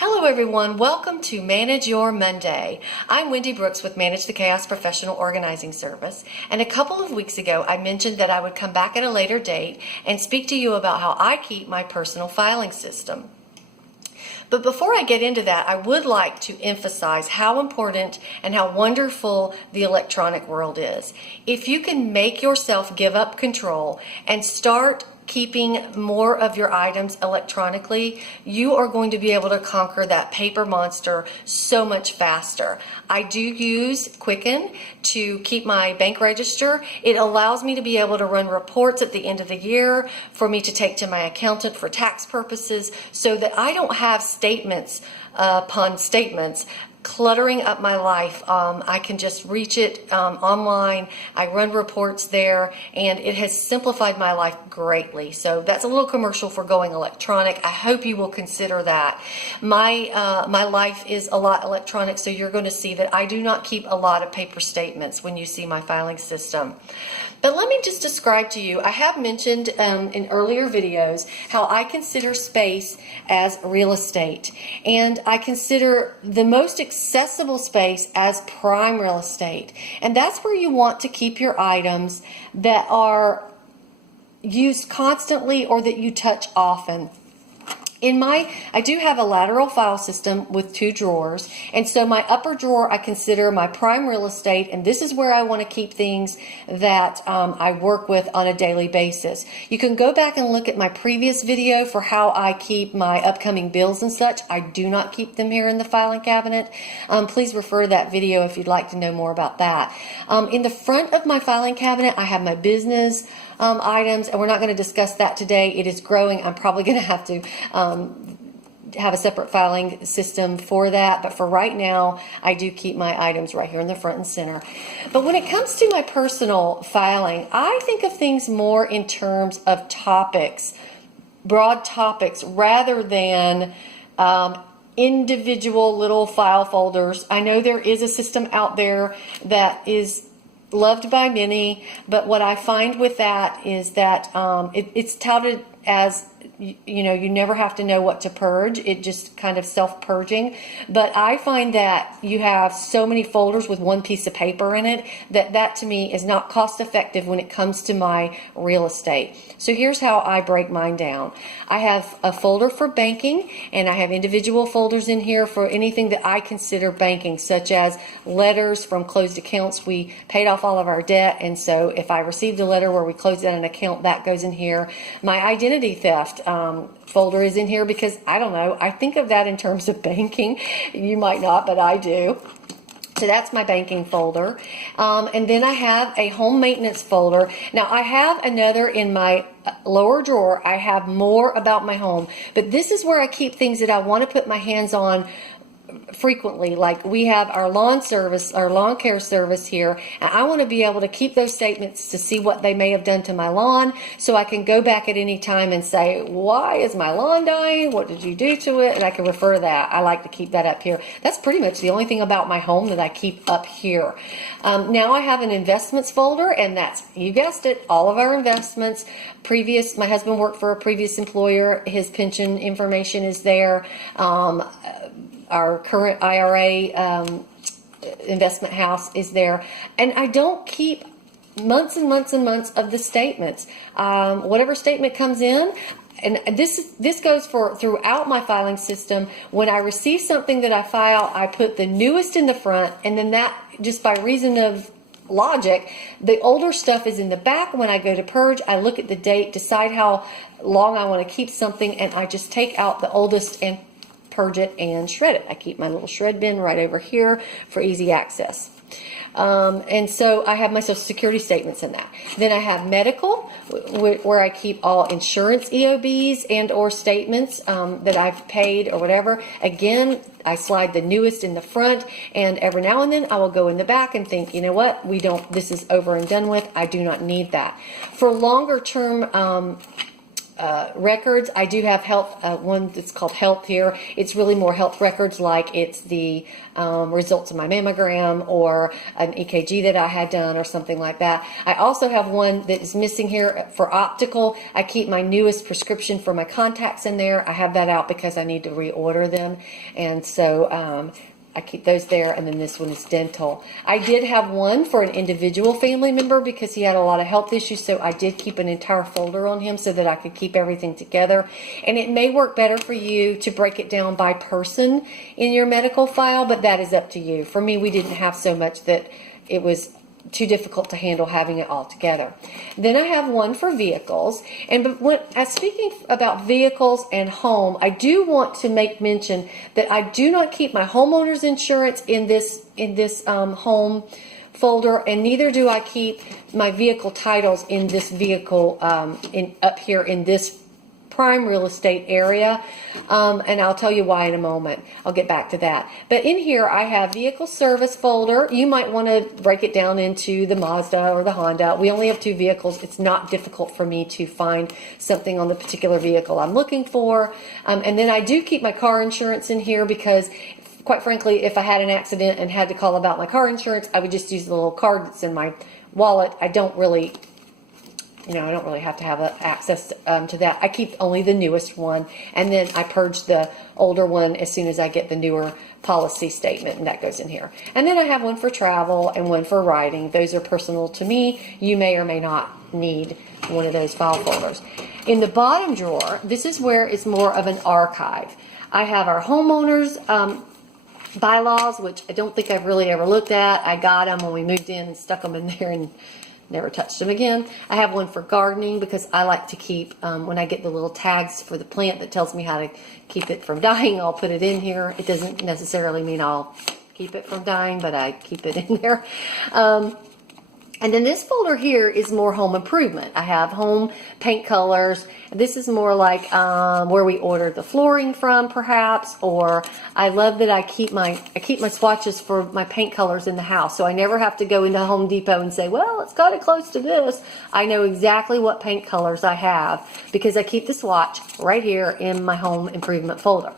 Hello everyone, welcome to Manage Your Monday. I'm Wendy Brooks with Manage the Chaos Professional Organizing Service, and a couple of weeks ago I mentioned that I would come back at a later date and speak to you about how I keep my personal filing system. But before I get into that, I would like to emphasize how important and how wonderful the electronic world is. If you can make yourself give up control and start keeping more of your items electronically, you are going to be able to conquer that paper monster so much faster. I do use Quicken to keep my bank register. It allows me to be able to run reports at the end of the year for me to take to my accountant for tax purposes so that I don't have statements upon statements cluttering up my life. I can just reach it online. I run reports there, and it has simplified my life greatly. So that's a little commercial for going electronic. I hope you will consider that. My life is a lot electronic, so you're going to see that I do not keep a lot of paper statements when you see my filing system. But let me just describe to you, I have mentioned in earlier videos how I consider space as real estate. And I consider the most accessible space as prime real estate. And that's where you want to keep your items that are used constantly or that you touch often. I do have a lateral file system with 2 drawers, and so my upper drawer I consider my prime real estate, and this is where I want to keep things that I work with on a daily basis. You can go back and look at my previous video for how I keep my upcoming bills and such. I do not keep them here in the filing cabinet. Please refer to that video if you'd like to know more about that. In the front of my filing cabinet, I have my business items, and we're not going to discuss that today. It is growing. I'm probably going to have to have a separate filing system for that, but for right now I do keep my items right here in the front and center. But when it comes to my personal filing, I think of things more in terms of topics, broad topics, rather than individual little file folders. I know there is a system out there that is loved by many, but what I find with that is that it's touted as, you know, you never have to know what to purge. It just kind of self-purging. But I find that you have so many folders with one piece of paper in it that to me is not cost effective when it comes to my real estate. So here's how I break mine down. I have a folder for banking, and I have individual folders in here for anything that I consider banking, such as letters from closed accounts. We paid off all of our debt, and so if I received a letter where we closed out an account, that goes in here. My identity theft folder is in here because, I don't know, I think of that in terms of banking. You might not, but I do. So that's my banking folder. And then I have a home maintenance folder. Now I have another in my lower drawer. I have more about my home, but this is where I keep things that I want to put my hands on frequently. Like we have our lawn service, our lawn care service here, and I want to be able to keep those statements to see what they may have done to my lawn, so I can go back at any time and say, why is my lawn dying? What did you do to it? And I can refer to that. I like to keep that up here. That's pretty much the only thing about my home that I keep up here. Now I have an investments folder, and that's, you guessed it, all of our investments. My husband worked for a previous employer. His pension information is there. Our current IRA investment house is there. And I don't keep months and months and months of the statements. Whatever statement comes in, and this goes for throughout my filing system. When I receive something that I file, I put the newest in the front, and then that, just by reason of logic, the older stuff is in the back. When I go to purge, I look at the date, decide how long I want to keep something, and I just take out the oldest and purge it and shred it. I keep my little shred bin right over here for easy access. And so I have my Social Security statements in that. Then I have medical, where I keep all insurance EOBs and or statements that I've paid or whatever. Again, I slide the newest in the front, and every now and then I will go in the back and think, you know what, this is over and done with. I do not need that. For longer term records. I do have health, one that's called health here. It's really more health records, like it's the results of my mammogram or an EKG that I had done or something like that. I also have one that is missing here for optical. I keep my newest prescription for my contacts in there. I have that out because I need to reorder them. And so I keep those there, and then this one is dental. I did have one for an individual family member because he had a lot of health issues, so I did keep an entire folder on him so that I could keep everything together. And it may work better for you to break it down by person in your medical file, but that is up to you. For me, we didn't have so much that it was too difficult to handle having it all together. Then I have one for vehicles, and when speaking about vehicles and home, I do want to make mention that I do not keep my homeowner's insurance in this home folder, and neither do I keep my vehicle titles in this vehicle up here in this prime real estate area, and I'll tell you why in a moment. I'll get back to that. But in here I have vehicle service folder. You might want to break it down into the Mazda or the Honda. We only have 2 vehicles. It's not difficult for me to find something on the particular vehicle I'm looking for. And then I do keep my car insurance in here because, quite frankly, if I had an accident and had to call about my car insurance, I would just use the little card that's in my wallet. I don't really have to have access to that. I keep only the newest one, and then I purge the older one as soon as I get the newer policy statement, and that goes in here. And then I have one for travel and one for writing. Those are personal to me. You may or may not need one of those file folders. In the bottom drawer, this is where it's more of an archive. I have our homeowners bylaws, which I don't think I've really ever looked at. I got them when we moved in and stuck them in there and never touched them again. I have one for gardening because I like to keep, when I get the little tags for the plant that tells me how to keep it from dying, I'll put it in here. It doesn't necessarily mean I'll keep it from dying, but I keep it in there. And then this folder here is more home improvement. I have home paint colors. This is more like where we ordered the flooring from, perhaps. Or I love that I keep my swatches for my paint colors in the house, so I never have to go into Home Depot and say, well, it's got it close to this. I know exactly what paint colors I have because I keep the swatch right here in my home improvement folder.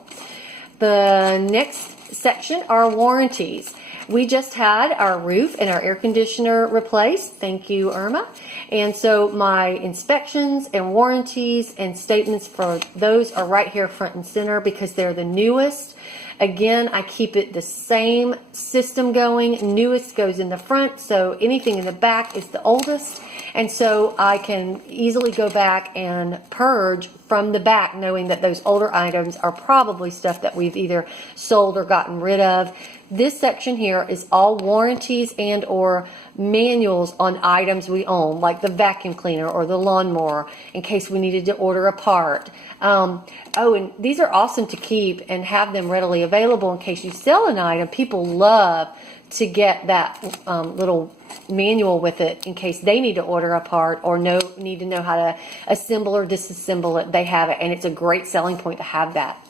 The next section are warranties. We just had our roof and our air conditioner replaced. Thank you, Irma. And so my inspections and warranties and statements for those are right here front and center because they're the newest. Again, I keep it the same system going. Newest goes in the front, so anything in the back is the oldest. And so I can easily go back and purge from the back, knowing that those older items are probably stuff that we've either sold or gotten rid of. This section here is all warranties and or manuals on items we own, like the vacuum cleaner or the lawnmower, in case we needed to order a part. And these are awesome to keep and have them readily available in case you sell an item. People love to get that little manual with it in case they need to order a part or need to know how to assemble or disassemble it. They have it, and it's a great selling point to have that.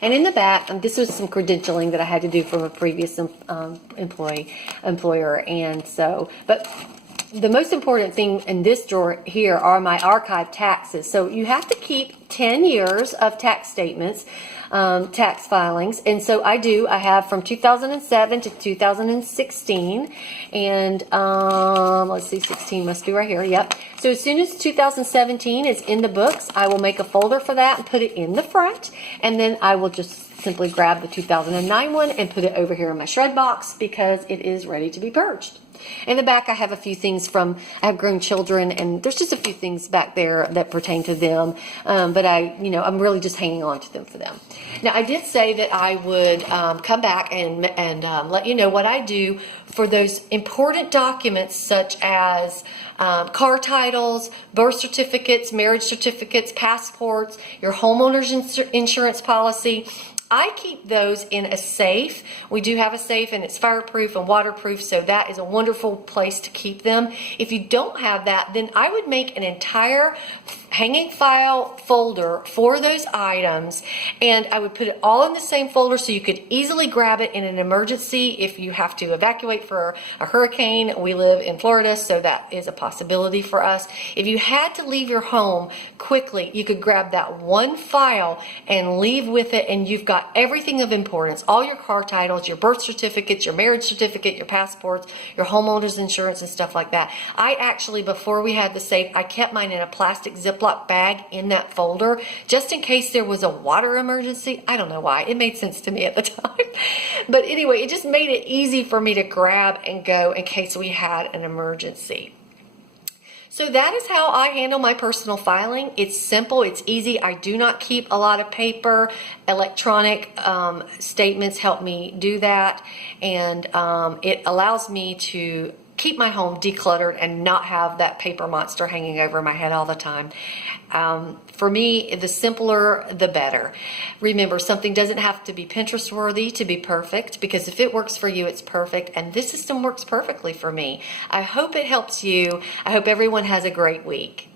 And in the back, this was some credentialing that I had to do from a previous employer, and so, but the most important thing in this drawer here are my archive taxes. So you have to keep 10 years of tax statements, tax filings, and so I have from 2007 to 2016, and let's see, 16 must be right here. Yep. So as soon as 2017 is in the books, I will make a folder for that and put it in the front, and then I will just simply grab the 2009 one and put it over here in my shred box because it is ready to be purged. In the back, I have a few things I have grown children, and there's just a few things back there that pertain to them, but I'm really just hanging on to them for them. Now, I did say that I would come back and let you know what I do for those important documents such as car titles, birth certificates, marriage certificates, passports, your homeowner's insurance policy, I keep those in a safe. We do have a safe, and it's fireproof and waterproof, so that is a wonderful place to keep them. If you don't have that, then I would make an entire hanging file folder for those items, and I would put it all in the same folder so you could easily grab it in an emergency if you have to evacuate for a hurricane. We live in Florida, so that is a possibility for us. If you had to leave your home quickly, you could grab that one file and leave with it, and you've got everything of importance, all your car titles, your birth certificates, your marriage certificate, your passports, your homeowner's insurance, and stuff like that. I actually, before we had the safe, I kept mine in a plastic Ziploc bag in that folder, just in case there was a water emergency. I don't know why. It made sense to me at the time. But anyway, it just made it easy for me to grab and go in case we had an emergency. So that is how I handle my personal filing. It's simple, it's easy. I do not keep a lot of paper. Electronic statements help me do that, and it allows me to keep my home decluttered and not have that paper monster hanging over my head all the time. For me, the simpler, the better. Remember, something doesn't have to be Pinterest worthy to be perfect, because if it works for you, it's perfect. And this system works perfectly for me. I hope it helps you. I hope everyone has a great week.